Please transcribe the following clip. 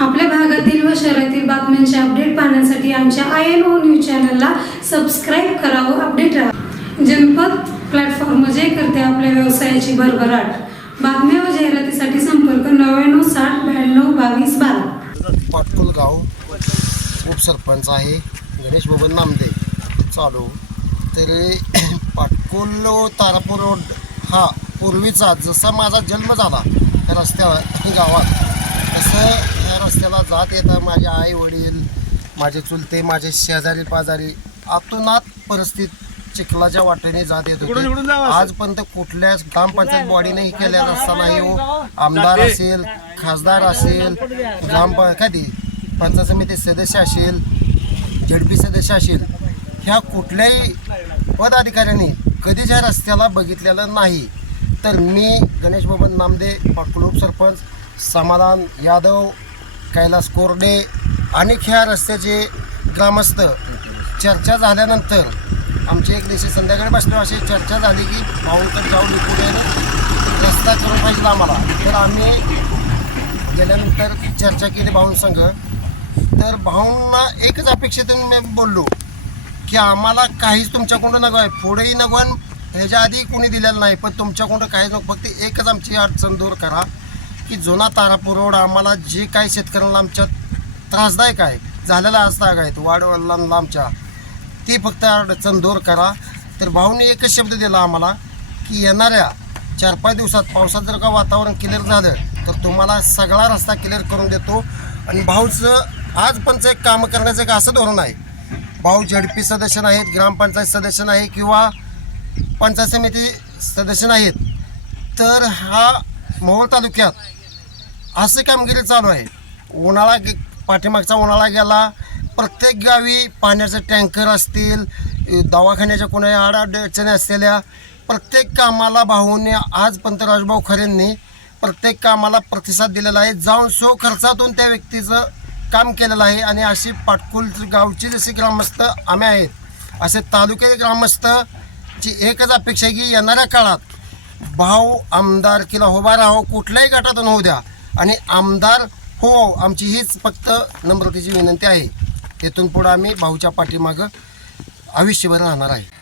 आपल्या भागातील व शहरातील बातम्यांचे अपडेट पाहण्यासाठी आमच्या आय एन ओ न्यूज चॅनलला सबस्क्राईब करा व अपडेट राहा. जनपद प्लॅटफॉर्म जे करते आपल्या व्यवसायाची भरभराट. बातम्या व जाहिरातीसाठी संपर्क नव्याण्णव साठ ब्याण्णव बावीस बारा. पाटकुल गाव उपसरपंच आहे गणेश बबन नामदे चालू. तरी पाटकुल तारापूर रोड हा पूर्वीचा जसा माझा जन्म झाला रस्त्यावर गावात तसं या रस्त्याला जात येता माझे आई वडील माझे चुलते माझे शेजारी पाजारी. आतोनात परिस्थिती चिखलाच्या वाटेने जात येत होते. आजपर्यंत कुठल्याच ग्रामपंचायत बॉडीने केलेला रस्ता नाही हो आमदार असेल खासदार असेल ग्राम कधी? पंचायत समिती सदस्य असेल झेडपी सदस्य असेल ह्या कुठल्याही पदाधिकाऱ्यांनी कधीच ह्या रस्त्याला बघितलेलं नाही. तर मी गणेश बबन नामदे पाटकुल सरपंच समाधान यादव कैलास कोरडे आणि ह्या रस्त्याचे ग्रामस्थ चर्चा झाल्यानंतर आमची एक दिवशी संध्याकाळी बसलो अशी चर्चा झाली की भाऊंकडे जाऊ निघून रस्ता करून पाहिजे आम्हाला. तर आम्ही गेल्यानंतर चर्चा केली भाऊंसंग. तर भाऊंना एकच अपेक्षेतून मी बोललो की आम्हाला काहीच तुमच्याकडून नको आहे पुढेही नको आणि ह्याच्या आधी कोणी दिलेलं नाही पण तुमच्याकडून काहीच नको. फक्त एकच आमची अडचण दूर करा. की जुना तारा रोड आम्हाला जे काही शेतकऱ्यांना आमच्या त्रासदायक आहे झालेला असता आहेत वाडवडिलांना आमच्या ती फक्त अडचण दूर करा. तर भाऊने एकच शब्द दिला आम्हाला की येणाऱ्या चार पाच दिवसात पावसात जर का वातावरण क्लिअर झालं तर तुम्हाला सगळा रस्ता क्लिअर करून देतो. आणि भाऊचं आज पण एक कामं करण्याचं एक असं धोरण आहे. भाऊ झडपी सदस्य नाहीत ग्रामपंचायत सदस्य नाही किंवा पंचायत समिती सदस्य नाहीत. तर हा मोहोळ तालुक्यात. असं कामगिरी चालू आहे. उन्हाळा गे- पाठीमागचा उन्हाळा गेला. प्रत्येक गावी पाण्याचे टँकर असतील दवाखान्याच्या कोणा अडचणी असलेल्या प्रत्येक कामाला भाऊने आजपर्यंत राजभाऊ खरेंनी प्रत्येक कामाला प्रतिसाद दिलेला आहे. जाऊन सो खर्चातून त्या व्यक्तीचं काम केलेलं आहे आणि अशी पाटकुल गावची जशी ग्रामस्थ आम्ही आहेत असे तालुक्याचे ग्रामस्थ ची एकच अपेक्षा आहे की येणाऱ्या काळात भाऊ आमदार किंवा उभा राहो कुठल्याही गटातून होऊ द्या. आणि आमदार हो आमची हीच फक्त नम्रतेची विनंती आहे. इथून पुढं आम्ही भाऊच्या पाठीमागं आयुष्यभर राहणार आहे.